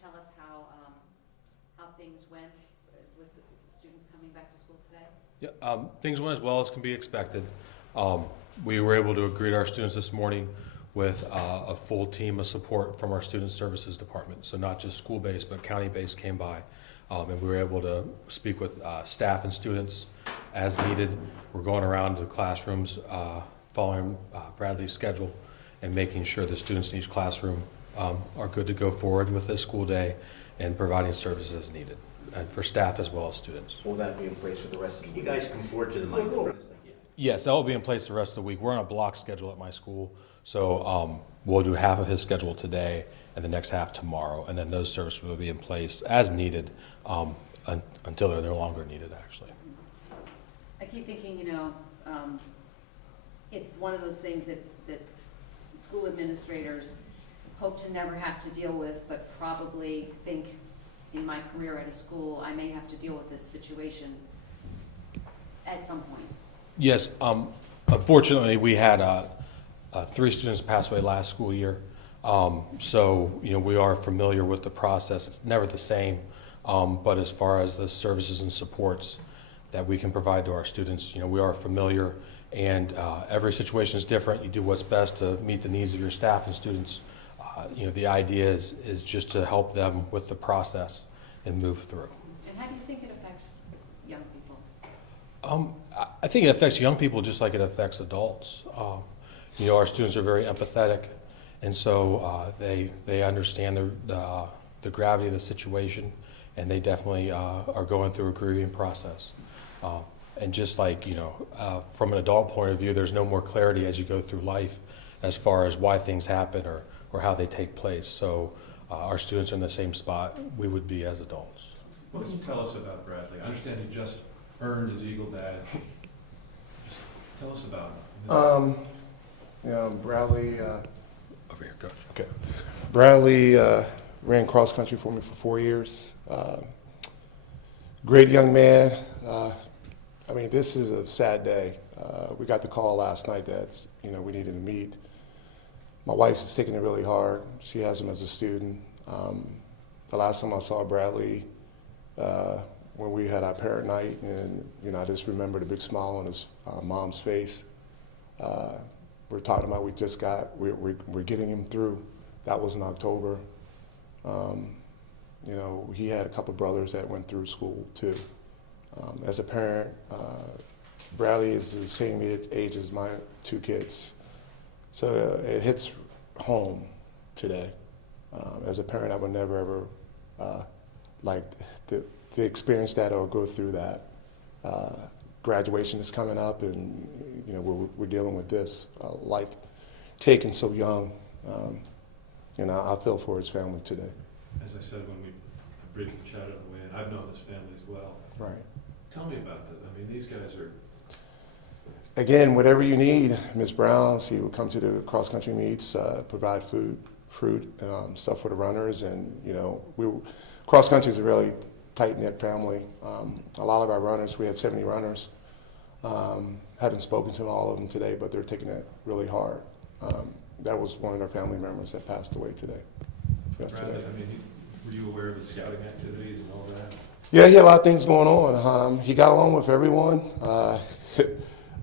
tell us how things went with the students coming back to school today? Yeah, things went as well as can be expected. We were able to greet our students this morning with a full team of support from our Student Services Department. So not just school-based, but county-based came by. And we were able to speak with staff and students as needed. We're going around to classrooms, following Bradley's schedule and making sure the students in each classroom are good to go forward with this school day and providing services as needed, and for staff as well as students. Will that be in place for the rest of the Can you week? guys come forward to the mic? Yes, that will be in place the rest of the week. We're on a block schedule at my school, so we'll do half of his schedule today and the next half tomorrow, and then those services will be in place as needed until they're no longer needed, actually. I keep thinking, it's one of those things that school administrators hope to never have to deal with, but probably think in my career at a school, I may have to deal with this situation at some point. Yes, unfortunately, we had 3 students pass away last school year. So, we are familiar with the process. It's never the same, but as far as the services and supports that we can provide to our students, we are familiar, and every situation is different. You do what's best to meet the needs of your staff and students. The idea is just to help them with the process and move through. And how do you think it affects young people? I think it affects young people just like it affects adults. Our students are very empathetic, and so they understand the gravity of the situation, and they definitely are going through a grieving process. And just like, from an adult point of view, there's no more clarity as you go through life as far as why things happen or how they take place. So our students are in the same spot we would be as adults. What can you tell us about Bradley? I understand he just earned his Eagle badge. Just tell us about him. Bradley, Over here, go. Okay. Bradley ran cross country for me for 4 years. Great young man. This is a sad day. We got the call last night that we needed to meet. My wife is taking it really hard. She has him as a student. The last time I saw Bradley, when we had our parent night, and I just remember the big smile on his mom's face. We're talking about we're getting him through. That was in October. He had a couple brothers that went through school too. As a parent, Bradley is the same age as my 2 kids. So it hits home today. As a parent, I would never ever like to experience that or go through that. Graduation is coming up, and we're dealing with this life taken so young. I feel for his family today. As I said when we briefly chatted on the way in, I've known this family as well. Right. Tell me about that. These guys are... Again, whatever you need, Ms. Brown, she would come to the cross-country meets, provide food, fruit, stuff for the runners, and cross-country is a really tight-knit family. A lot of our runners, we have 70 runners. Haven't spoken to all of them today, but they're taking it really hard. That was one of our family members that passed away today. Bradley, were you aware of his scouting activities and all that? Yeah, he had a lot of things going on. He got along with everyone.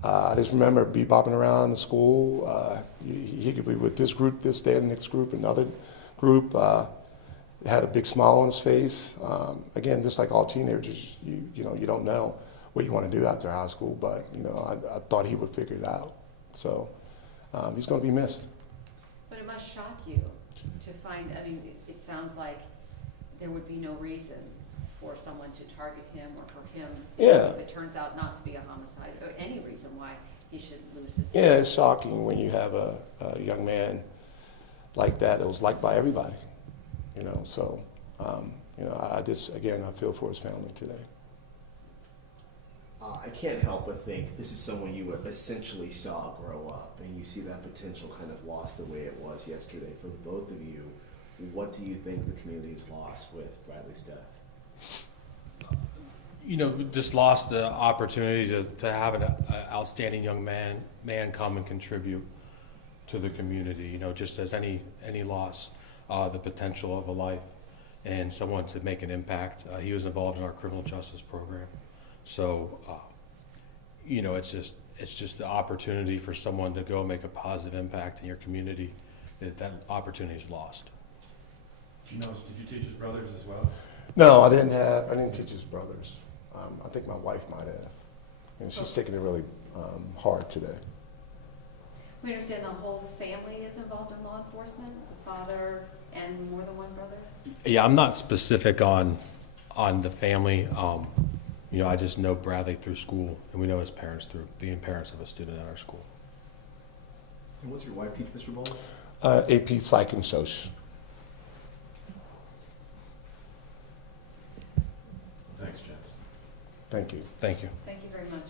I just remember bebopping around the school. He could be with this group this day, and the next group, another group. Had a big smile on his face. Again, just like all teenagers, you don't know what you want to do after high school, but I thought he would figure it out. So he's going to be missed. But it must shock you to find, it sounds like there would be no reason for someone to target him or for him, Yeah. if it turns out not to be a homicide, or any reason why he should lose his life. Yeah, it's shocking when you have a young man like that. It was liked by everybody, So, I feel for his family today. I can't help but think this is someone you essentially saw grow up, and you see that potential kind of lost the way it was yesterday. For the both of you, what do you think the community's lost with Bradley's death? Just lost the opportunity to have an outstanding young man come and contribute to the community. Just as any loss, the potential of a life and someone to make an impact. He was involved in our criminal justice program. So, you know, it's just the opportunity for someone to go make a positive impact in your community. That opportunity is lost. Do you know, did you teach his brothers as well? No, I didn't teach his brothers. I think my wife might have. And she's taking it really hard today. We understand the whole family is involved in law enforcement, the father and more than one brother? Yeah, I'm not specific on the family. You know, I just know Bradley through school, and we know his parents through being parents of a student at our school. And what's your wife teach, Mr. Bowl? AP Psych and Social. Thanks, Jess. Thank you. Thank you. Thank you very much.